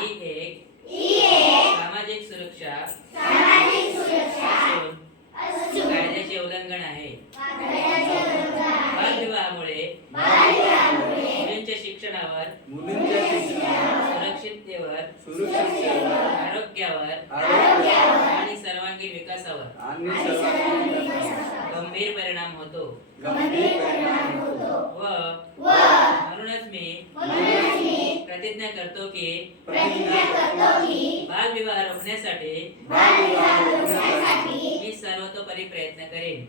ही एक सामाजिक सुरक्षा असून कायद्याचे उल्लंघन आहे. बालविवाहामुळे मुलींच्या शिक्षणावर, सुरक्षिततेवर, आरोग्यावर आणि सर्वांगीण विकासावर गंभीर परिणाम होतो. व म्हणूनच मी प्रतिज्ञा करतो की बालविवाह रोखण्यासाठी मी सर्वतोपरी प्रयत्न करेन.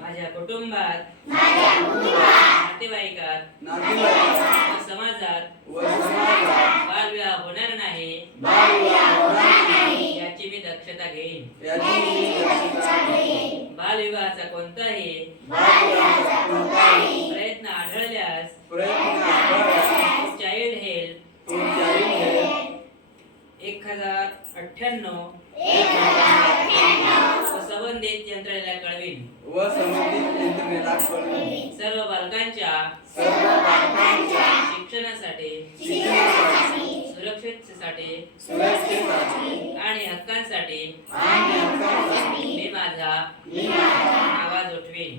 माझ्या कुटुंबात, नातेवाईकात व समाजात बालविवाह होणार नाही याची मी दक्षता घेईन. बालविवाहाचा कोणताही प्रयत्न आढळल्यास चाइल्ड हेल्प 1098 व संबंधित यंत्रणेला कळवीन. सर्व बालकांच्या शिक्षणासाठी, सुरक्षिततेसाठी आणि हक्कांसाठी मी माझा आवाज उठवीन.